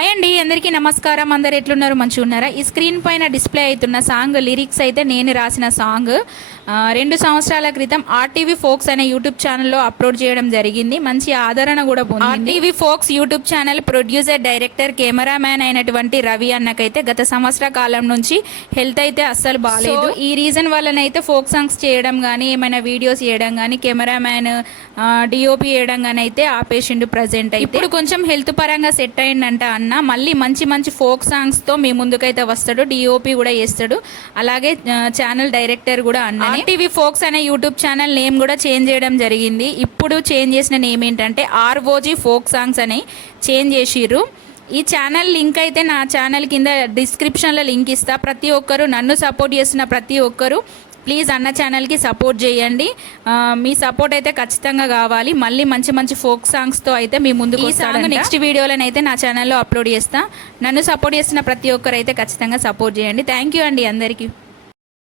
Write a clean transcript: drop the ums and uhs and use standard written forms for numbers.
Hi అండి, అందరికీ నమస్కారం. అందరు ఎట్లున్నారు? మంచిగా ఉన్నారా? ఈ స్క్రీన్ పైన డిస్ప్లే అవుతున్న సాంగ్ లిరిక్స్ అయితే నేను రాసిన సాంగ్ 2 సంవత్సరాల క్రితం ఆర్టీవీ ఫోక్స్ అనే యూట్యూబ్ ఛానల్లో అప్లోడ్ చేయడం జరిగింది. మంచి ఆదరణ కూడా పొందింది. RTV folks YouTube channel producer, director, cameraman అయినటువంటి రవి అన్నకైతే గత సంవత్సర కాలం నుంచి హెల్త్ అయితే అస్సలు బాగాలేదు. ఈ రీజన్ వల్లనైతే ఫోక్ సాంగ్స్ చేయడం కానీ, ఏమైనా వీడియోస్ చేయడం కానీ, కెమెరామ్యాన్ డిఓపి చేయడం కానీ అయితే ఆపేసిండు ప్రజెంట్. అయితే ఇప్పుడు కొంచెం హెల్త్ పరంగా సెట్ అయిందంట అన్న. మళ్ళీ మంచి మంచి ఫోక్ సాంగ్స్తో మీ ముందుకైతే వస్తాడు. డిఓపి కూడా చేస్తాడు, అలాగే ఛానల్ డైరెక్టర్ కూడా అన్న. ఆర్టీవీ ఫోక్స్ అనే యూట్యూబ్ ఛానల్ నేమ్ కూడా చేంజ్ చేయడం జరిగింది. ఇప్పుడు చేంజ్ చేసిన నేమ్ ఏంటంటే ఆర్ఓజీ ఫోక్ సాంగ్స్ అని చేంజ్ చేసిర్రు. ఈ ఛానల్ లింక్ అయితే నా ఛానల్ కింద డిస్క్రిప్షన్లో లింక్ ఇస్తా. ప్రతి ఒక్కరు, నన్ను సపోర్ట్ చేస్తున్న ప్రతి ఒక్కరు ప్లీజ్ అన్న ఛానల్కి సపోర్ట్ చేయండి. మీ సపోర్ట్ అయితే ఖచ్చితంగా కావాలి. మళ్ళీ మంచి మంచి ఫోక్ సాంగ్స్తో అయితే మీ ముందుకు వస్తాను. నెక్స్ట్ వీడియోలను అయితే నా ఛానల్లో అప్లోడ్ చేస్తా. నన్ను సపోర్ట్ చేస్తున్న ప్రతి ఒక్కరు అయితే ఖచ్చితంగా సపోర్ట్ చేయండి. థ్యాంక్ యూ అండి అందరికీ.